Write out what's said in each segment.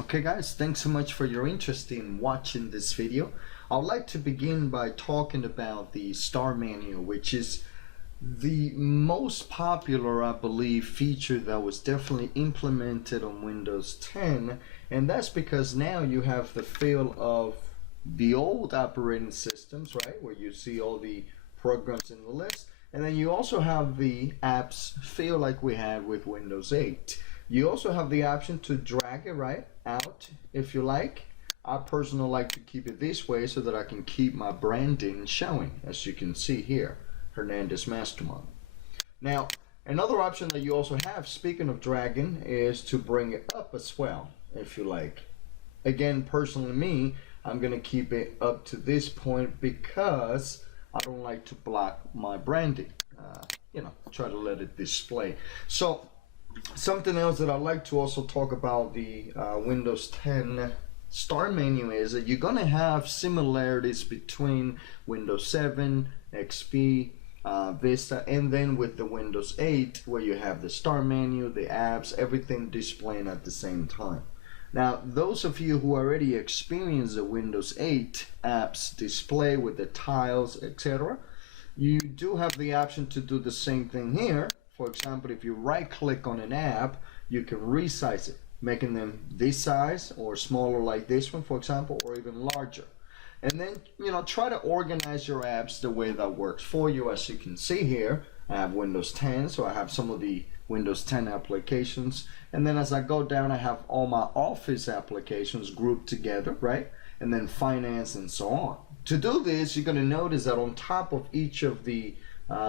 Okay guys, thanks so much for your interest in watching this video. I'd like to begin by talking about the star menu, which is the most popular, I believe, feature that was definitely implemented on Windows 10, and that's because now you have the feel of the old operating systems, right, where you see all the programs in the list, and then you also have the apps feel like we had with Windows 8. You also have the option to drag it right out if you like. I personally like to keep it this way so that I can keep my branding showing, as you can see here, Hernandez Mastermind. Now, another option that you also have, speaking of dragging, is to bring it up as well, if you like. Again, personally me, I'm going to keep it up to this point because I don't like to block my branding. Try to let it display. So, something else that I'd like to also talk about the Windows 10 Star menu is that you're going to have similarities between Windows 7, XP, Vista, and then with the Windows 8, where you have the Star menu, the apps, everything displaying at the same time. Now, those of you who already experienced the Windows 8 apps display with the tiles, etc., you do have the option to do the same thing here. For example, if you right click on an app, you can resize it, making them this size or smaller like this one, for example, or even larger. And then, try to organize your apps the way that works for you. As you can see here, I have Windows 10, so I have some of the Windows 10 applications. And then as I go down, I have all my Office applications grouped together, right? And then Finance and so on. To do this, you're going to notice that on top of each of the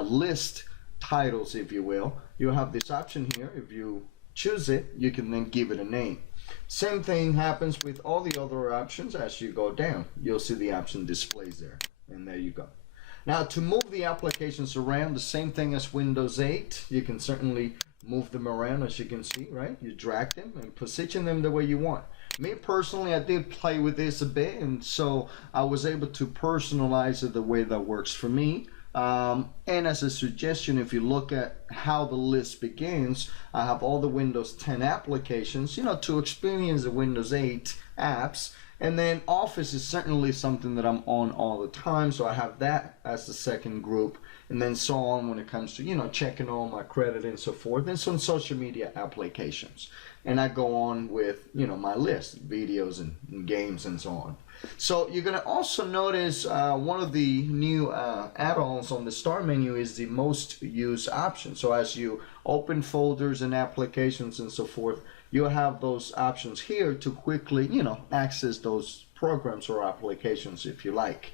list titles, if you will, you have this option here. If you choose it, you can then give it a name. Same thing happens with all the other options. As you go down, you'll see the option displays there, and there you go. Now, to move the applications around, the same thing as Windows 8, you can certainly move them around, as you can see, right? You drag them and position them the way you want. Me personally, I did play with this a bit, and so I was able to personalize it the way that works for me. And as a suggestion, if you look at how the list begins, I have all the Windows 10 applications, to experience the Windows 8 apps. And then Office is certainly something that I'm on all the time, so I have that as the second group. And then so on when it comes to, checking all my credit and so forth, and some social media applications. And I go on with, my list, videos and games and so on. So you're going to also notice one of the new add-ons on the Star menu is the most used option. So as you open folders and applications and so forth, you'll have those options here to quickly, access those programs or applications if you like.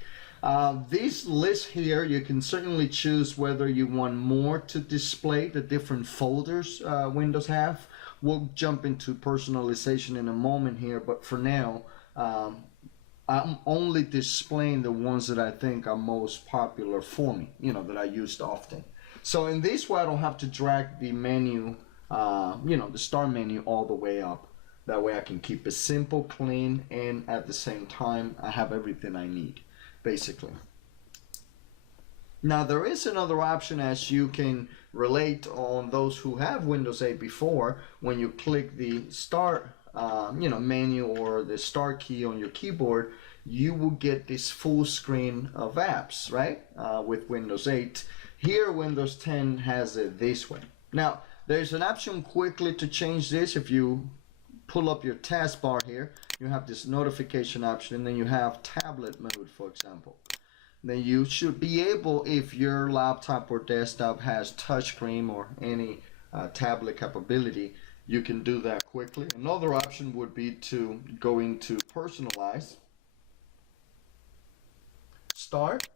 This list here, you can certainly choose whether you want more to display the different folders Windows have. We'll jump into personalization in a moment here, but for now, I'm only displaying the ones that I think are most popular for me, that I used often. So in this way, I don't have to drag the menu, the Star menu all the way up. That way I can keep it simple, clean, and at the same time, I have everything I need, basically. Now, there is another option, as you can relate on those who have Windows 8 before. When you click the Start menu or the Start key on your keyboard, you will get this full screen of apps, right? With Windows 8. Here, Windows 10 has it this way. Now, there's an option quickly to change this. If you pull up your taskbar here, you have this notification option, and then you have tablet mode, for example. Then you should be able, if your laptop or desktop has touchscreen or any tablet capability, you can do that quickly. Another option would be to go into Personalize, Start.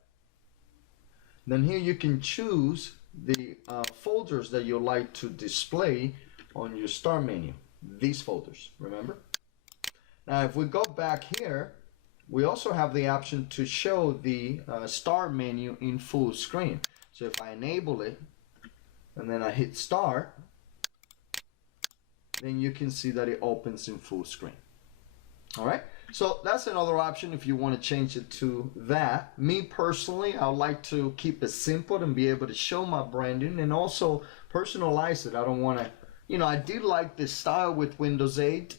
Then here you can choose the folders that you like to display on your Star menu. These folders, remember? Now if we go back here, we also have the option to show the Star menu in full screen. So if I enable it and then I hit Start, then you can see that it opens in full screen. Alright, so that's another option if you want to change it to that. Me personally, I like to keep it simple and be able to show my branding and also personalize it. I don't want to, I did like this style with Windows 8.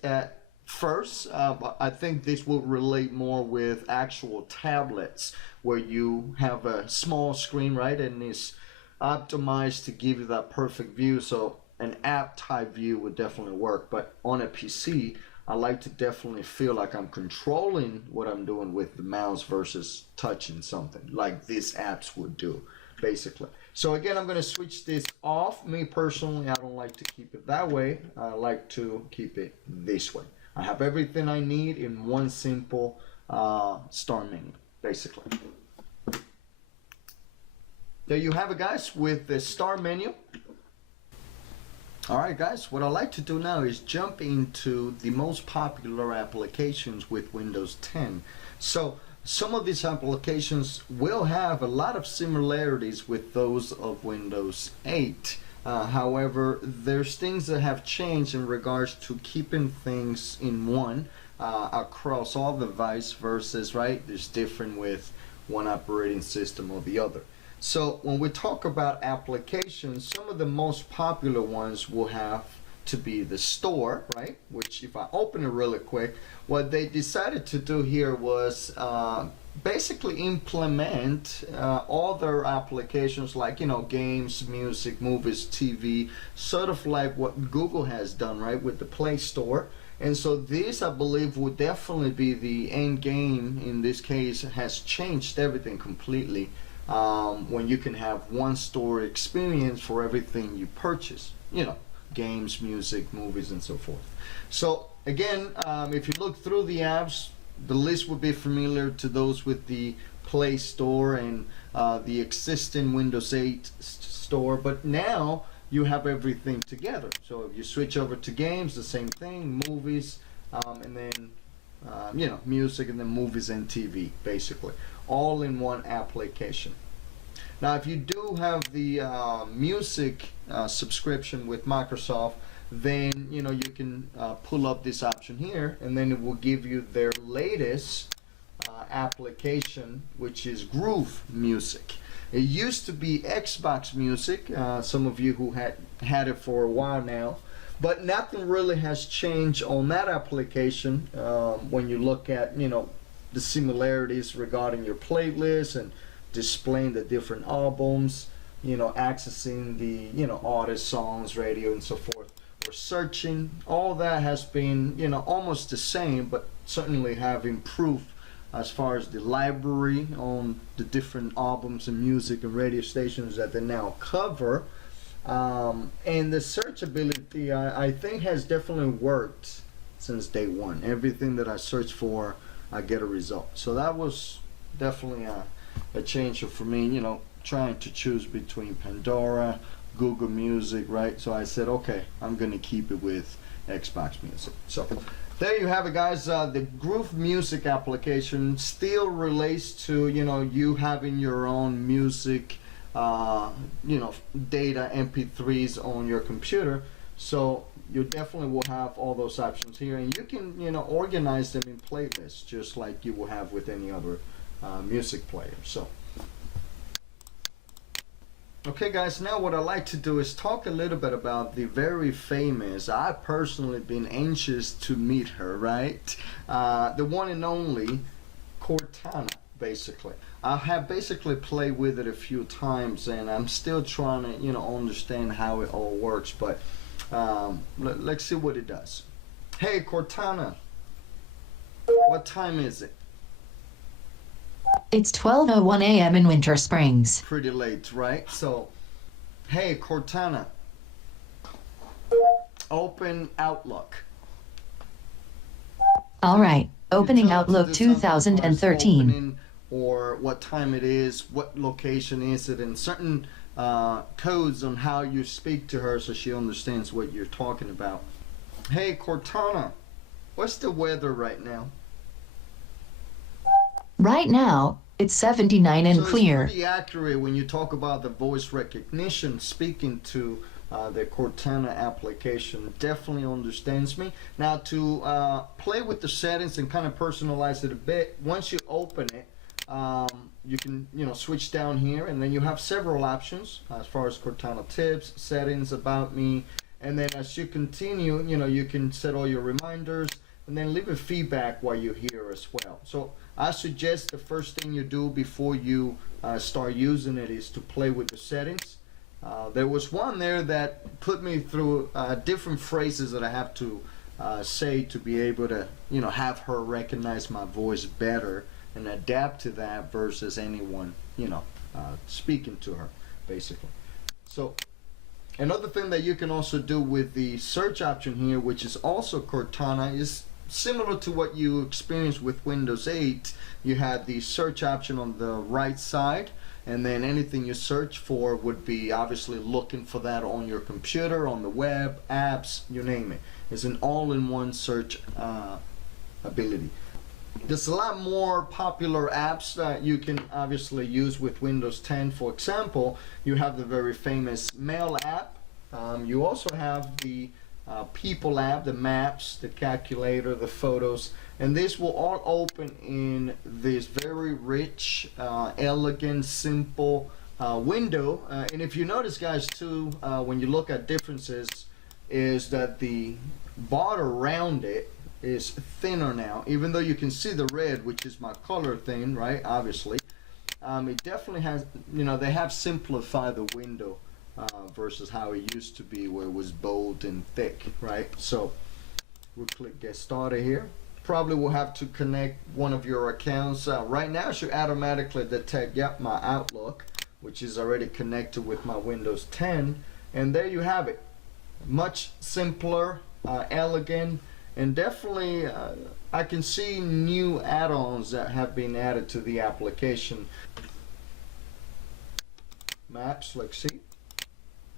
first. I think this will relate more with actual tablets where you have a small screen, right? And it's optimized to give you that perfect view. So an app type view would definitely work. But on a PC, I like to definitely feel like I'm controlling what I'm doing with the mouse versus touching something like these apps would do, basically. So again, I'm going to switch this off. Me personally, I don't like to keep it that way. I like to keep it this way. I have everything I need in one simple star menu, basically. There you have it, guys, with the star menu. Alright guys, what I like to do now is jump into the most popular applications with Windows 10. So some of these applications will have a lot of similarities with those of Windows 8. However, there's things that have changed in regards to keeping things in one across all devices versus, right, there's different with one operating system or the other. So when we talk about applications, some of the most popular ones will have to be the store, right? Which if I open it really quick, what they decided to do here was basically implement all their applications like, you know, games, music, movies, TV, sort of like what Google has done, right, with the Play Store. And so this, I believe, would definitely be the end game. In this case, has changed everything completely. When you can have one store experience for everything you purchase, you know, games, music, movies, and so forth. So again, if you look through the apps, the list would be familiar to those with the Play Store and the existing Windows 8 store, but now you have everything together. So if you switch over to games, the same thing, movies, and then you know, music, and then movies and TV, basically all in one application. Now if you do have the music subscription with Microsoft, then you know you can pull up this option here, and then it will give you their latest application, which is Groove Music. It used to be Xbox Music, some of you who had it for a while now, but nothing really has changed on that application. When you look at, you know, the similarities regarding your playlist and displaying the different albums, you know, accessing the, you know, artist, songs, radio, and so forth, or searching, all that has been, you know, almost the same, but certainly have improved as far as the library on the different albums and music and radio stations that they now cover. And the searchability, I think, has definitely worked since day one. Everything that I search for, I get a result. So that was definitely a change for me, you know, trying to choose between Pandora, Google Music, right? So I said, okay, I'm gonna keep it with Xbox Music. So there you have it, guys. The Groove Music application still relates to, you know, you having your own music, you know, data, MP3s on your computer. So you definitely will have all those options here, and you can, you know, organize them in playlists just like you will have with any other music player. So okay guys, now what I like to do is talk a little bit about the very famous, I've personally been anxious to meet her, right? The one and only Cortana, basically. I have basically played with it a few times, and I'm still trying to, you know, understand how it all works, but let's see what it does. Hey Cortana, what time is it? It's 12:01 a.m. in Winter Springs. Pretty late, right? So, hey Cortana, open Outlook. All right, opening Tell it to Outlook do something as far as 2013. opening, or what time it is, what location is it, and certain codes on how you speak to her so she understands what you're talking about. Hey Cortana, what's the weather right now? Right now, it's 79 and So clear. it's pretty accurate when you talk about the voice recognition. Speaking to the Cortana application definitely understands me. Now to play with the settings and kind of personalize it a bit, once you open it, you can, you know, switch down here, and then you have several options as far as Cortana tips, settings, about me, and then as you continue, you know, you can set all your reminders, and then leave a feedback while you're here as well. So I suggest the first thing you do before you start using it is to play with the settings. There was one there that put me through different phrases that I have to say to be able to, have her recognize my voice better and adapt to that versus anyone, speaking to her, basically. So another thing that you can also do with the search option here, which is also Cortana, is similar to what you experienced with Windows 8. You had the search option on the right side, and then anything you search for would be obviously looking for that on your computer, on the web, apps, you name it. It's an all-in-one search ability. There's a lot more popular apps that you can obviously use with Windows 10. For example, you have the very famous Mail app. You also have the People app, the maps, the calculator, the photos, and this will all open in this very rich, elegant, simple window. And if you notice, guys, too, when you look at differences, is that the border around it is thinner now, even though you can see the red, which is my color thing, right? Obviously, it definitely has, they have simplified the window versus how it used to be, where it was bold and thick, right? So we'll click get started here. Probably will have to connect one of your accounts. Right now it should automatically detect, yep, my Outlook, which is already connected with my Windows 10, and there you have it. Much simpler, elegant, and definitely I can see new add-ons that have been added to the application. Maps, let's see.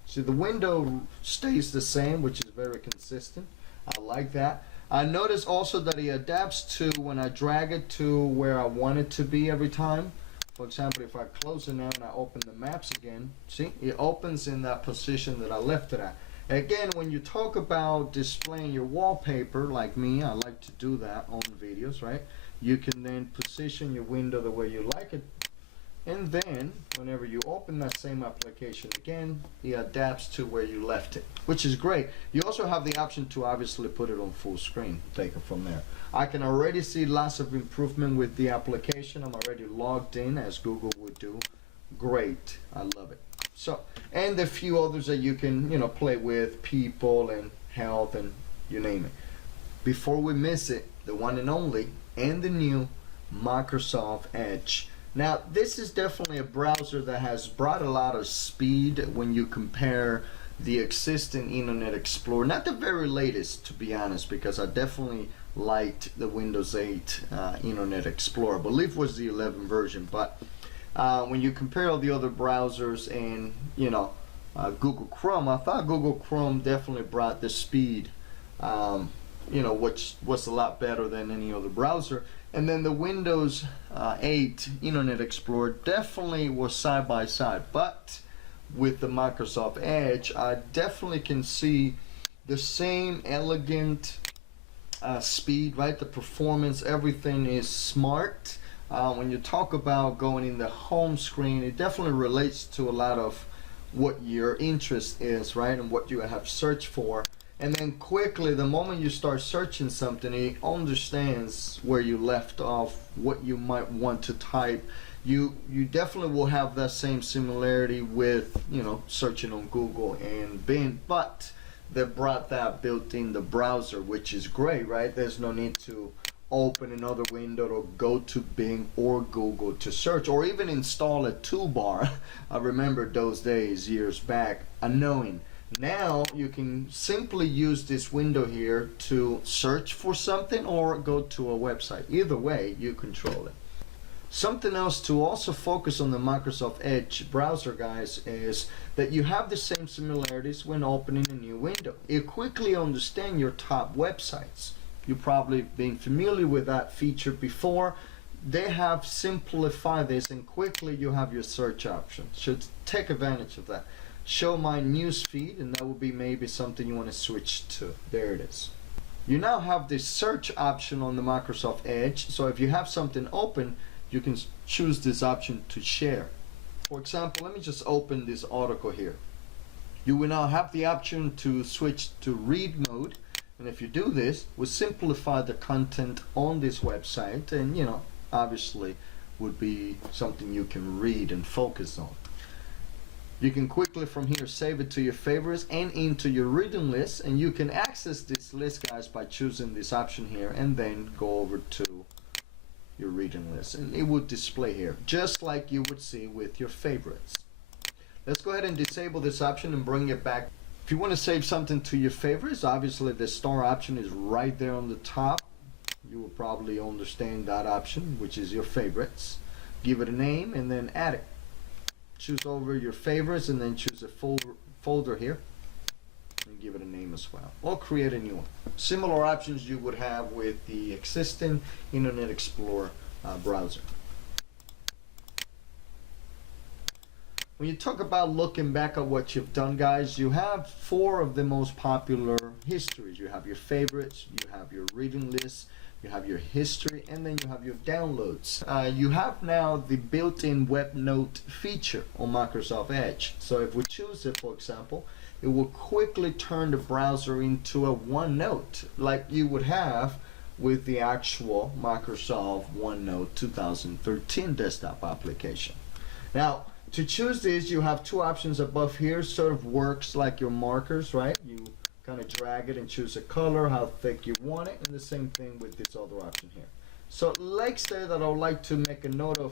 See, the window stays the same, which is very consistent. I like that. I notice also that it adapts to when I drag it to where I want it to be every time. For example, if I close it now and I open the maps again, see, it opens in that position that I left it at. Again, when you talk about displaying your wallpaper, like me, I like to do that on videos, right? You can then position your window the way you like it, and then whenever you open that same application again, it adapts to where you left it, which is great. You also have the option to obviously put it on full screen, take it from there. I can already see lots of improvement with the application. I'm already logged in, as Google would do. Great, I love it. So, and a few others that you can, play with, people and health and you name it. Before we miss it, the one and only and the new Microsoft Edge. Now, this is definitely a browser that has brought a lot of speed when you compare the existing Internet Explorer. Not the very latest, to be honest, because I definitely liked the Windows 8 Internet Explorer. I believe it was the 11 version, but when you compare all the other browsers and Google Chrome, I thought Google Chrome definitely brought the speed, which was a lot better than any other browser. And then the Windows 8 Internet Explorer definitely was side by side, but with the Microsoft Edge, I definitely can see the same elegant speed, right? The performance, everything is smart. When you talk about going in the home screen, it definitely relates to a lot of what your interest is, right? And what you have searched for. And then quickly, the moment you start searching something, it understands where you left off, what you might want to type. You definitely will have that same similarity with, searching on Google and Bing, but they brought that built in the browser, which is great, right? There's no need to open another window or go to Bing or Google to search, or even install a toolbar. I remember those days years back, annoying. Now you can simply use this window here to search for something or go to a website. Either way, you control it. Something else to also focus on the Microsoft Edge browser, guys, is that you have the same similarities when opening a new window. It quickly understands your top websites. You've probably been familiar with that feature before. They have simplified this, and quickly you have your search options. Should take advantage of that. Show my news feed, and that will be maybe something you want to switch to. There it is. You now have this search option on the Microsoft Edge, so if you have something open, you can choose this option to share. For example, let me just open this article here. You will now have the option to switch to read mode, And if you do this, we simplify the content on this website, and obviously would be something you can read and focus on. You can quickly from here save it to your favorites and into your reading list, and you can access this list, guys, by choosing this option here and then go over to your reading list, and it would display here just like you would see with your favorites. Let's go ahead and disable this option and bring it back. If you want to save something to your favorites, obviously the star option is right there on the top. You will probably understand that option, which is your favorites. Give it a name and then add it. Choose over your favorites and then choose a folder here and give it a name as well, or create a new one. Similar options you would have with the existing Internet Explorer browser. When you talk about looking back at what you've done, guys, you have 4 of the most popular histories. You have your favorites, you have your reading list, you have your history, and then you have your downloads. You have now the built-in web note feature on Microsoft Edge. So if we choose it, for example, it will quickly turn the browser into a OneNote like you would have with the actual Microsoft OneNote 2013 desktop application. Now, to choose this, you have 2 options above here. Sort of works like your markers, right? You kind of drag it and choose a color, how thick you want it, and the same thing with this other option here. So let's say that I would like to make a note of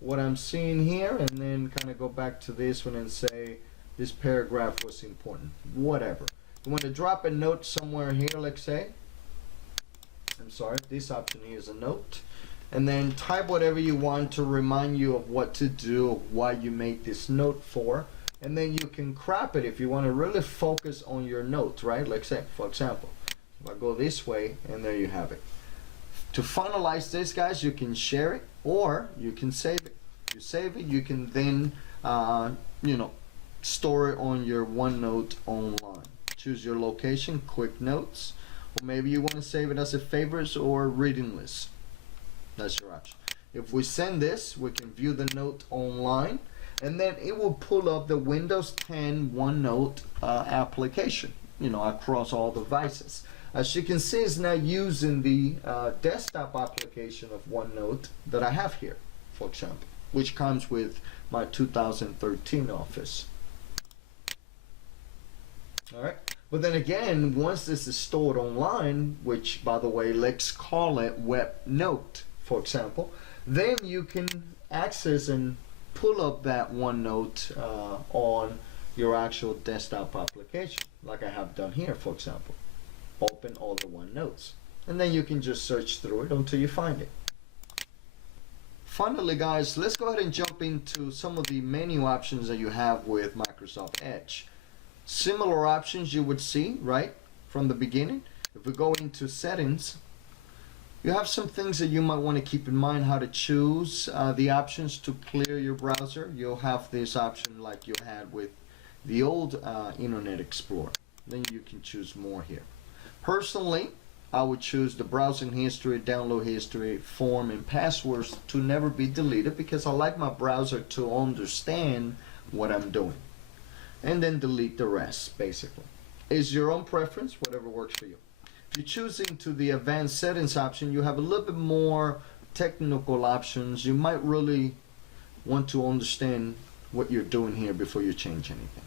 what I'm seeing here, and then kind of go back to this one and say this paragraph was important, whatever. You want to drop a note somewhere here, let's say. I'm sorry, this option here is a note. And then type whatever you want to remind you of what to do, why you made this note for. And then you can crop it if you want to really focus on your note, right? Like say, for example, if I go this way, and there you have it. To finalize this, guys, you can share it or you can save it. You save it, you can then, store it on your OneNote online. Choose your location, quick notes, or maybe you want to save it as a favorites or reading list. That's your option. If we send this, we can view the note online, and then it will pull up the Windows 10 OneNote application, across all devices. As you can see, it's now using the desktop application of OneNote that I have here, for example, which comes with my 2013 Office. All right. But then again, once this is stored online, which, by the way, let's call it WebNote, for example, then you can access and pull up that OneNote on your actual desktop application, like I have done here, for example. Open all the OneNotes, and then you can just search through it until you find it. Finally, guys, let's go ahead and jump into some of the menu options that you have with Microsoft Edge. Similar options you would see right from the beginning. If we go into settings, you have some things that you might want to keep in mind how to choose the options to clear your browser. You'll have this option like you had with the old Internet Explorer. Then you can choose more here. Personally, I would choose the browsing history, download history, form, and passwords to never be deleted, because I like my browser to understand what I'm doing. And then delete the rest, basically. It's your own preference, whatever works for you. If you're choosing to the advanced settings option, you have a little bit more technical options. You might really want to understand what you're doing here before you change anything.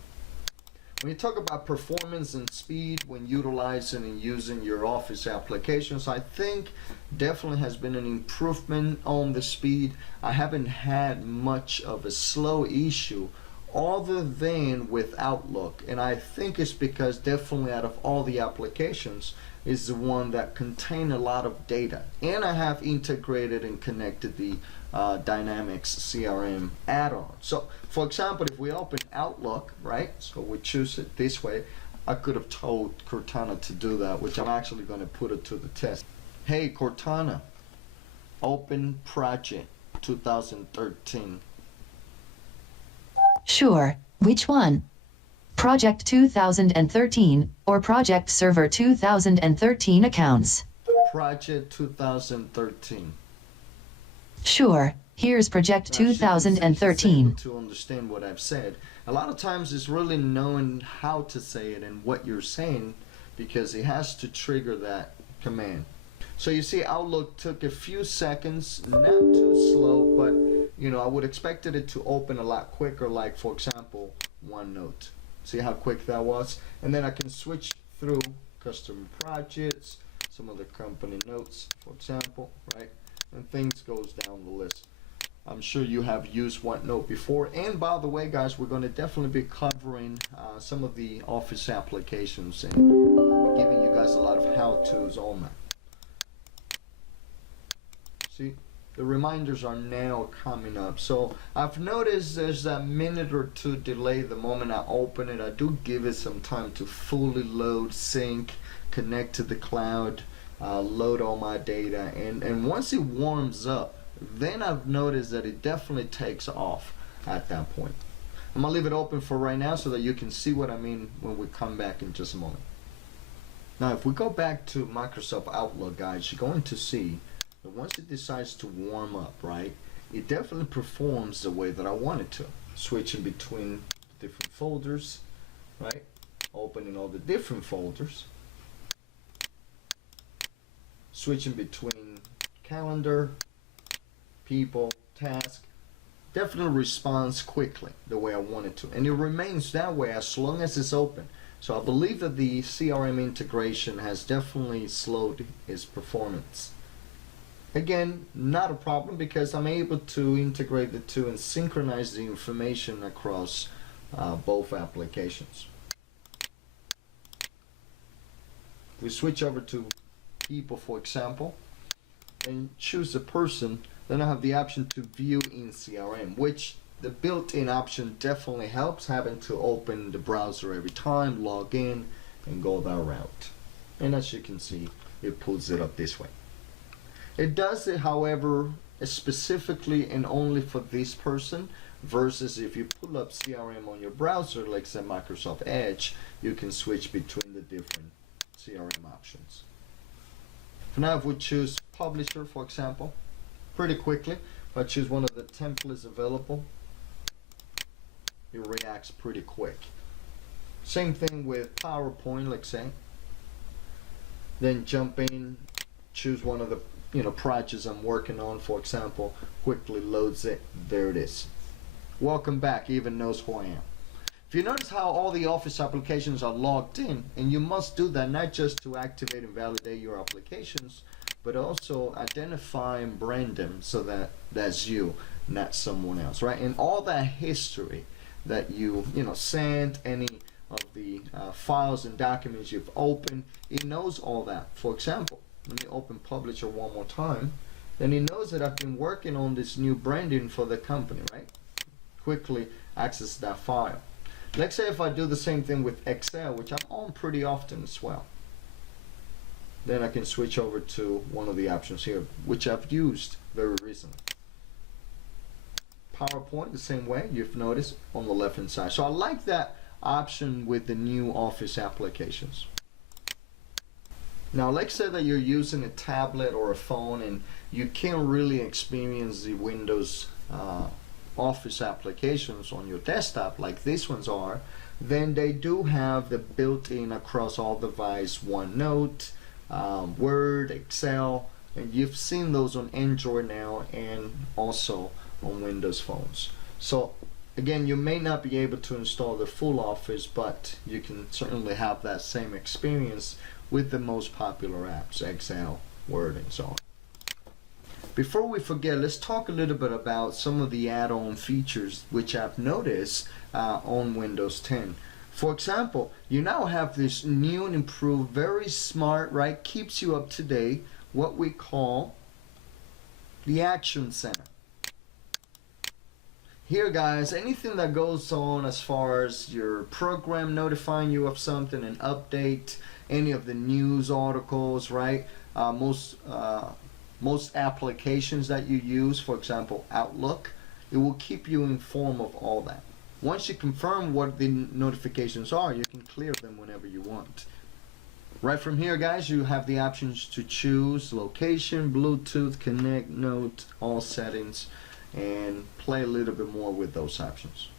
When you talk about performance and speed when utilizing and using your Office applications, I think definitely has been an improvement on the speed. I haven't had much of a slow issue other than with Outlook, and I think it's because definitely out of all the applications is the one that contain a lot of data, and I have integrated and connected the Dynamics CRM add-on. So for example, if we open Outlook, right, so we choose it this way, I could have told Cortana to do that, which I'm actually going to put it to the test. Hey Cortana, open project 2013. Sure. Which one? Project 2013 or Project Server 2013 accounts? Project 2013. Sure. Here's Project Now, she can say she's 2013. able to understand what I've said. A lot of times it's really knowing how to say it and what you're saying because it has to trigger that command. So you see Outlook took a few seconds, not too slow, but I would expected it to open a lot quicker, like for example OneNote. See how quick that was? And then I can switch through customer projects, some of the company notes, for example, right? And things goes down the list. I'm sure you have used OneNote before. And by the way, guys, we're going to definitely be covering some of the Office applications and giving you guys a lot of how-tos on that. See, the reminders are now coming up. So I've noticed there's a minute or two delay the moment I open it. I do give it some time to fully load, sync, connect to the cloud, load all my data, and once it warms up, then I've noticed that it definitely takes off at that point. I'm gonna leave it open for right now so that you can see what I mean when we come back in just a moment. Now if we go back to Microsoft Outlook, guys, you're going to see that once it decides to warm up, right, it definitely performs the way that I want it to. Switching between different folders, right, opening all the different folders, switching between calendar, people, task, definitely responds quickly the way I want it to, and it remains that way as long as it's open. So I believe that the CRM integration has definitely slowed its performance. Again, not a problem because I'm able to integrate the two and synchronize the information across both applications. If we switch over to people, for example, and choose a person, then I have the option to view in CRM, which the built-in option definitely helps, having to open the browser every time, log in, and go that route. And as you can see, it pulls it up this way. It does it, however, specifically and only for this person, versus if you pull up CRM on your browser, like say Microsoft Edge, you can switch between the different CRM options. For now, if we choose Publisher, for example, pretty quickly, if I choose one of the templates available, it reacts pretty quick. Same thing with PowerPoint, let's say. Then jump in, choose one of the projects I'm working on, for example, quickly loads it, there it is. Welcome back, even knows who I am. If you notice how all the Office applications are logged in, and you must do that not just to activate and validate your applications, but also identify and brand them so that that's you, not someone else, right? And all that history that you sent, any of the files and documents you've opened, it knows all that. For example, let me open Publisher one more time, then it knows that I've been working on this new branding for the company, right? Quickly access that file. Let's say if I do the same thing with Excel, which I'm on pretty often as well, then I can switch over to one of the options here, which I've used very recently. PowerPoint, the same way, you've noticed on the left hand side. So I like that option with the new Office applications. Now let's say that you're using a tablet or a phone and you can't really experience the Windows Office applications on your desktop like these ones are, then they do have the built-in across all device OneNote, Word, Excel, and you've seen those on Android now and also on Windows phones. So again, you may not be able to install the full Office, but you can certainly have that same experience with the most popular apps, Excel, Word, and so on. Before we forget, let's talk a little bit about some of the add-on features which I've noticed on Windows 10. For example, you now have this new and improved, very smart, right, keeps you up to date, what we call the Action Center. Here, guys, anything that goes on as far as your program notifying you of something, an update, any of the news articles, right? Most applications that you use, for example, Outlook, it will keep you informed of all that. Once you confirm what the notifications are, you can clear them whenever you want. Right from here, guys, you have the options to choose location, Bluetooth, connect, note, all settings, and play a little bit more with those options.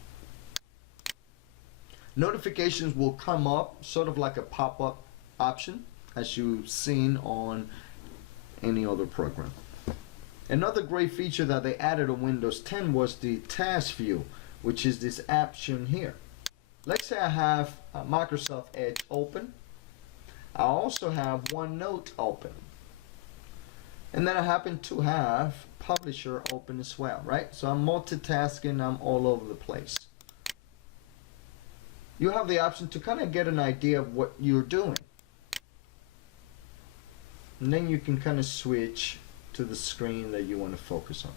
Notifications will come up sort of like a pop-up option as you've seen on any other program. Another great feature that they added on Windows 10 was the task view, which is this option here. Let's say I have Microsoft Edge open. I also have OneNote open. And then I happen to have Publisher open as well, right? So I'm multitasking, I'm all over the place. You have the option to kind of get an idea of what you're doing. And then you can kind of switch to the screen that you want to focus on.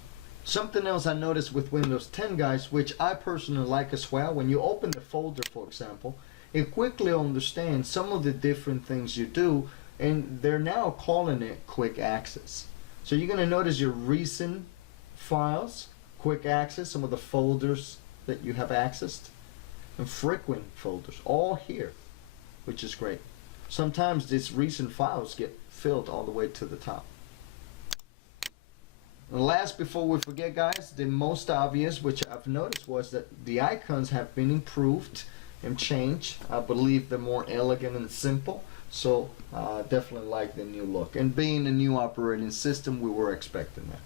Something else I noticed with Windows 10, guys, which I personally like as well, when you open the folder, for example, it quickly understands some of the different things you do, and they're now calling it quick access. So you're going to notice your recent files, quick access, some of the folders that you have accessed, and frequent folders, all here, which is great. Sometimes these recent files get filled all the way to the top. And last, before we forget, guys, the most obvious, which I've noticed, was that the icons have been improved and changed. I believe they're more elegant and simple, so definitely like the new look. And being a new operating system, we were expecting that.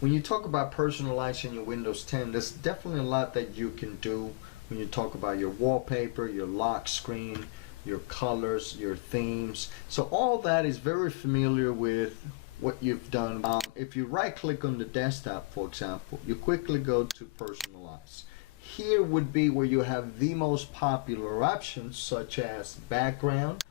When you talk about personalizing your Windows 10, there's definitely a lot that you can do when you talk about your wallpaper, your lock screen, your colors, your themes. So all that is very familiar with what you've done. If you right click on the desktop, for example, you quickly go to personalize. Here would be where you have the most popular options, such as background,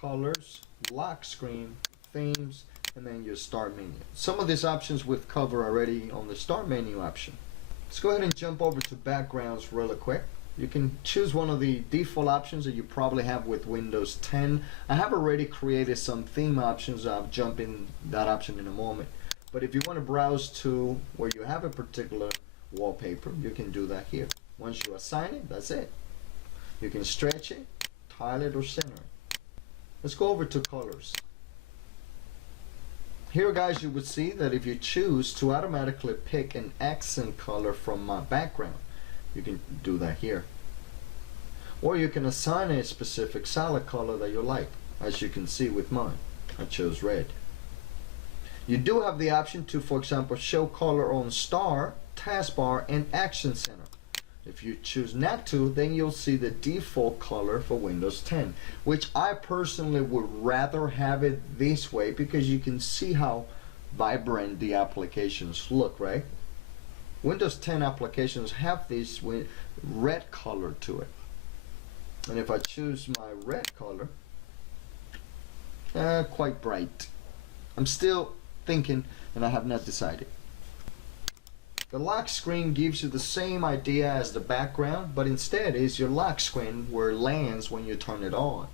colors, lock screen, themes, and then your start menu. Some of these options we've covered already on the start menu option. Let's go ahead and jump over to backgrounds really quick. You can choose one of the default options that you probably have with Windows 10. I have already created some theme options. I'll jump in that option in a moment. But if you want to browse to where you have a particular wallpaper, you can do that here. Once you assign it, that's it. You can stretch it, tile it, or center it. Let's go over to colors. Here, guys, you would see that if you choose to automatically pick an accent color from my background, you can do that here. Or you can assign a specific solid color that you like. As you can see with mine, I chose red. You do have the option to, for example, show color on star, taskbar, and action center. If you choose not to, then you'll see the default color for Windows 10, which I personally would rather have it this way because you can see how vibrant the applications look, right? Windows 10 applications have this with red color to it. And if I choose my red color, quite bright. I'm still thinking, and I have not decided. The lock screen gives you the same idea as the background, but instead is your lock screen where it lands when you turn it on.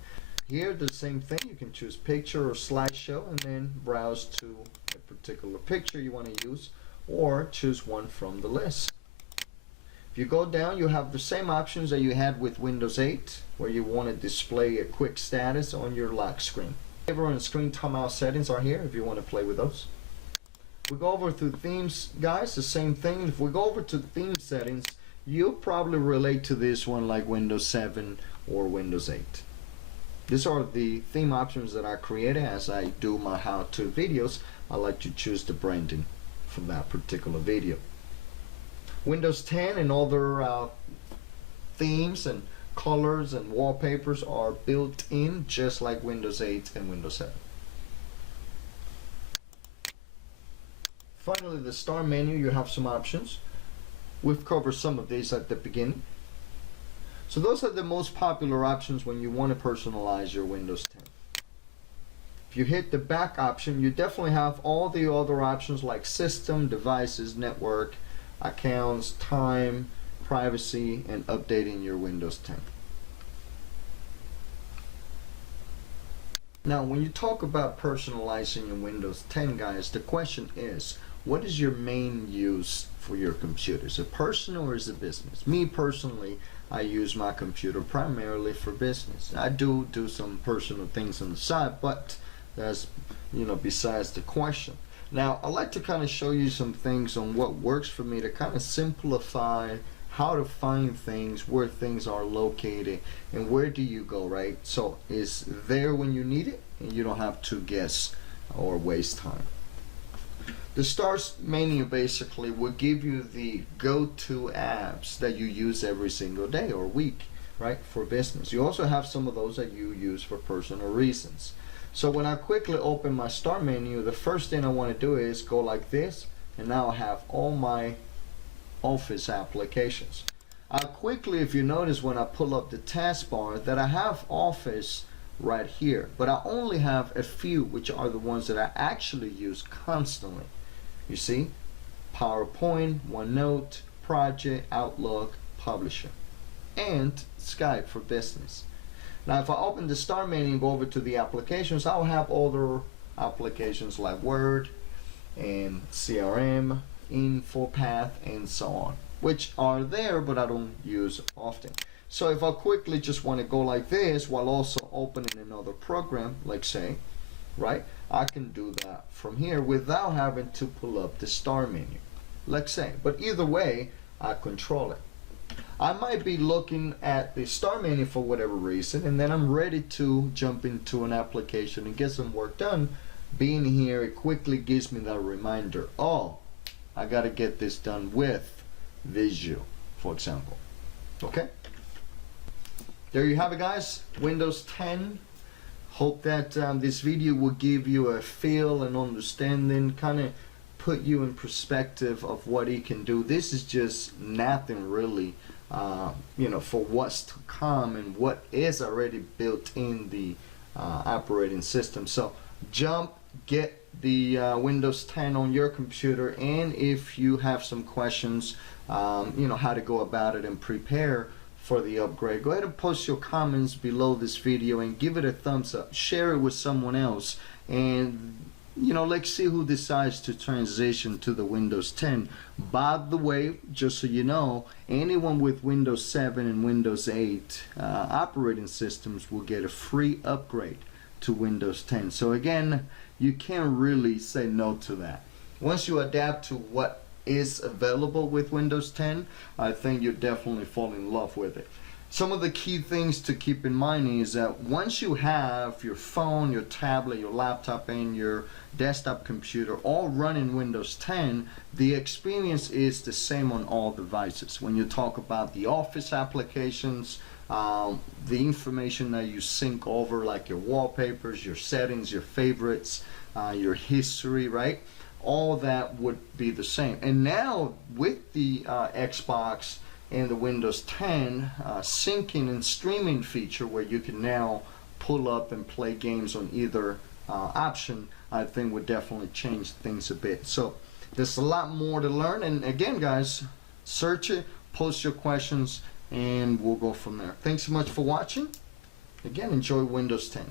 Here, the same thing. You can choose picture or slideshow and then browse to a particular picture you want to use, or choose one from the list. If you go down, you have the same options that you had with Windows 8, where you want to display a quick status on your lock screen. Saver and screen timeout settings are here if you want to play with those. We go over to themes, guys, the same thing. If we go over to theme settings, you'll probably relate to this one like Windows 7 or Windows 8. These are the theme options that I created as I do my how-to videos. I like to choose the branding for that particular video. Windows 10 and other themes and colors and wallpapers are built in just like Windows 8 and Windows 7. Finally, the start menu, you have some options. We've covered some of these at the beginning. So those are the most popular options when you want to personalize your Windows 10. If you hit the back option, you definitely have all the other options like system, devices, network, accounts, time, privacy, and updating your Windows 10. Now, when you talk about personalizing your Windows 10, guys, the question is, what is your main use for your computer? Is it personal or is it business? Me personally, I use my computer primarily for business. I do some personal things on the side, but that's, besides the question. Now, I'd like to kind of show you some things on what works for me to kind of simplify how to find things, where things are located, and where do you go, right? So it's there when you need it, and you don't have to guess or waste time. The stars menu basically will give you the go-to apps that you use every single day or week, right, for business. You also have some of those that you use for personal reasons. So when I quickly open my star menu, the first thing I want to do is go like this, and now I have all my office applications. Quickly, if you notice when I pull up the taskbar, that I have Office right here, but I only have a few, which are the ones that I actually use constantly. You see, PowerPoint, OneNote, Project, Outlook, Publisher, and Skype for business. Now if I open the star menu and go over to the applications, I'll have other applications like Word and CRM, InfoPath, and so on, which are there but I don't use often. So if I quickly just want to go like this while also opening another program, like say, right, I can do that from here without having to pull up the star menu, like say. But either way, I control it. I might be looking at the star menu for whatever reason, and then I'm ready to jump into an application and get some work done. Being here, it quickly gives me that reminder, oh, I got to get this done with Visio, for example. Okay, there you have it, guys. Windows 10. Hope that this video will give you a feel and understanding, kind of put you in perspective of what it can do. This is just nothing really, you know, for what's to come and what is already built in the operating system. So jump, get the Windows 10 on your computer, and if you have some questions, you know, how to go about it and prepare for the upgrade, go ahead and post your comments below this video and give it a thumbs up. Share it with someone else, and you know, let's see who decides to transition to the Windows 10. By the way, just so you know, anyone with Windows 7 and Windows 8 operating systems will get a free upgrade to Windows 10. So again, you can't really say no to that. Once you adapt to what is available with Windows 10, I think you'll definitely fall in love with it. Some of the key things to keep in mind is that once you have your phone, your tablet, your laptop, and your desktop computer all running Windows 10, the experience is the same on all devices. When you talk about the Office applications, the information that you sync over, like your wallpapers, your settings, your favorites, your history, right? All that would be the same. And now with the Xbox and the Windows 10 syncing and streaming feature, where you can now pull up and play games on either option, I think would definitely change things a bit. So there's a lot more to learn, and again, guys, search it, post your questions, and we'll go from there. Thanks so much for watching. Again, enjoy Windows 10.